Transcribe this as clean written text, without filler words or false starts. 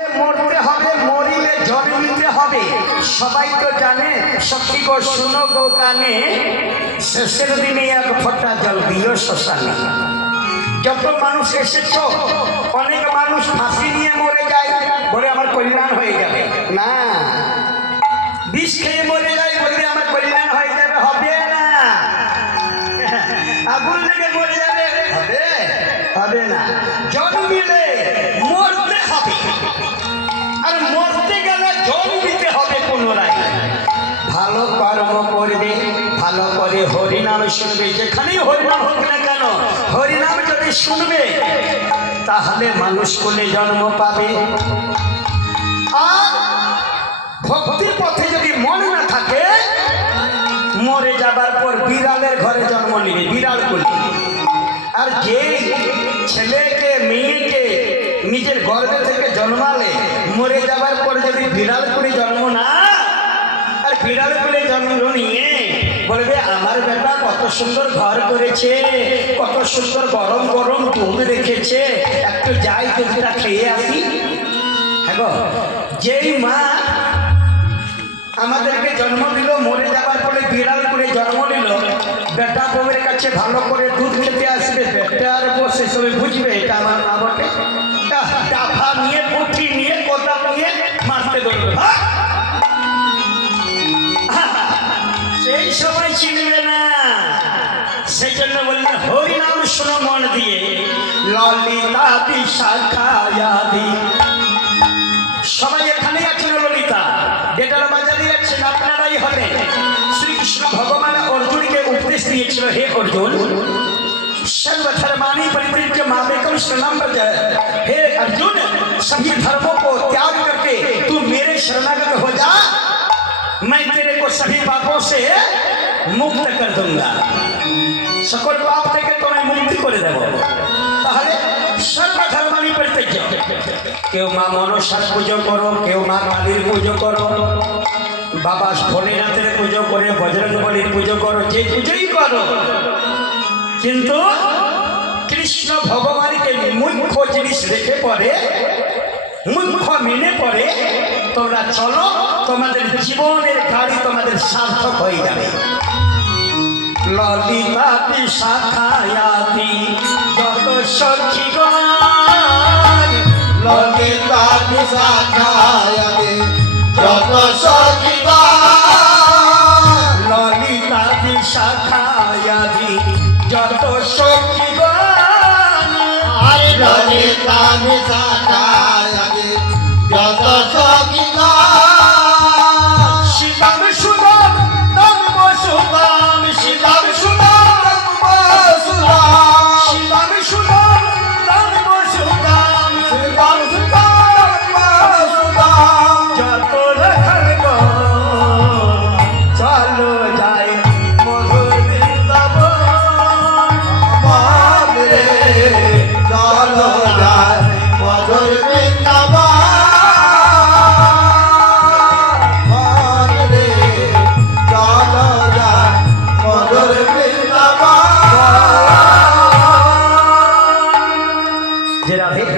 মরতে হবে, মরিলে জন্মিতে হবে। সবাই তো জানে, সখী গো শুনো গো কানে, শেষের দিনে এক ফোঁটা জল দিও শ্মশানে। যত মানুষ এসেছ, অনেক মানুষ ফাঁসি নিয়ে মরে যায়, বলে আমার কল্যাণ হয়ে যাবে। না, বিষ খেয়ে মরে যায়, বললে আমার কল্যাণ হয়ে যাবে, হবে না। আগুন লেগে মরে যাবে, হবে হবে না। জন্মিলে মরতে হবে, আর মরতে গেলে জন্মিতে হবে পুনরায়। ভালো কর্ম করবে, ভালো করে হরিনাম শুনবে, যেখানেই হরিনাম হোক না কেন, হরিনাম যদি শুনবে তাহলে মানুষ কোলে জন্ম পাবে। আর ভক্তির পথে যদি মন না থাকে, মরে যাবার পর বিড়ালের ঘরে জন্ম নেবে, বিড়াল কোলে। আর যে ছেলেকে মেয়েকে নিজের গর্ভে থেকে জন্মালে, মরে যাবার পর যদি বিড়াল কোলে জন্ম না, আর বিড়াল কোলে জন্ম নিয়ে বলবে আমার বেটা কত সুন্দর ঘর করেছে, কত সুন্দর গরম গরম দুধ রেখেছে, একটু যাই দুধটা খেয়ে আসি। হ্যাঁ, যেই মা আমাদেরকে জন্ম দিল, মরে যাবার পরে বিড়াল করে জন্ম নিল, বেটা বউয়ের কাছে ভালো করে দুধ খেতে আসবে, বেটার বসে সবাই বুঝবে এটা আমার মা বটে। টাফা নিয়ে, পুঁটি নিয়ে, কোটা নিয়ে মারতে ধরবে, সেই সময় চিনবে না। সেই জন্য বললেন হরিনাম শোনো মন দিয়ে, ললিতা বিশাখায়াদি। সবাই এখানেই আছেন ললিতা, ডেটার বাজারে আছেন, আপনারাই হবে। শ্রীকৃষ্ণ ভগবান অর্জুনকে উপদেশ দিয়েছিল, হে অর্জুন, सर्वधर्मानि परित्यज्य मामेकं शरणं व्रज। हे अर्जुन, सभी धर्मों को त्याग करके तू मेरे शरणागत हो जा, मैं तेरे को सभी पापों से मुक्त कर दूंगा। सकल पाप থেকে তোমায় মুক্তি করে দেব। তাহলে সর্বধর্মানি পরিত্যাজ্য, কেউ মা মনসার পুজো করো, কেউ মা কালীর পুজো করো, বাবা ভোলেনাথের পুজো করে, বজরংবলীর পুজো করো, যে পুজোই করো, কিন্তু কৃষ্ণ ভগবানকে মুখ্য জিনিস রেখে পরে, মুখ্য মেনে পরে তোমরা চলো, তোমাদের জীবনের গাড়ি তোমাদের সার্থক হয়ে যাবে। ললিতা বিশাখায়াতি যত সখীগণ, ললিতা বিশাখা